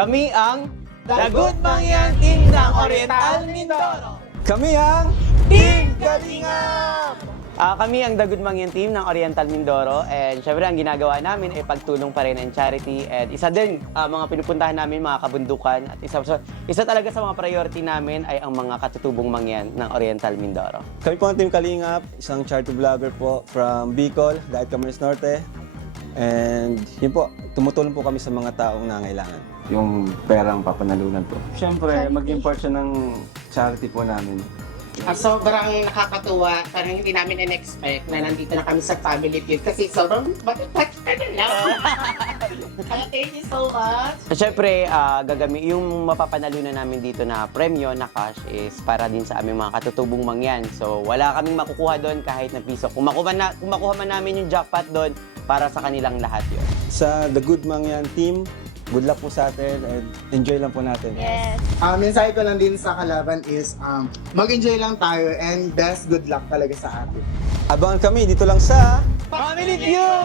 Kami ang Dagut Mangyan Team ng Oriental Mindoro. Kami ang Team Kalingap! Kami ang Dagut Mangyan Team ng Oriental Mindoro, and syempre ang ginagawa namin ay pagtulong pa rin and charity, and isa din mga pinupuntahan namin mga kabundukan, at isa talaga sa mga priority namin ay ang mga katutubong mangyan ng Oriental Mindoro. Kami po ang Team Kalingap, isang charity vlogger po from Bicol, Daet Camarines Norte. And yun po, tumutulong po kami sa mga taong nangailangan. Yung perang papanalunan po. Siyempre, mag-import siya ng charity po namin. Sobrang nakakatuwa, parang hindi namin in-expect na nandito na kami sa family feud kasi sobrang matouch ka na lang. Kaya thank you so much. Syempre, yung mapapanalunan namin dito na premyo na cash is para din sa aming mga katutubong mangyan. So wala kaming makukuha doon kahit na piso. Kung makuha man namin yung jackpot doon, para sa kanilang lahat yun. Sa The Good Mangyan Team, good luck po sa atin and enjoy lang po natin. Yes. Mensahe ko lang din sa kalaban is mag-enjoy lang tayo and best good luck talaga sa atin. Abangan kami dito lang sa Family Feud!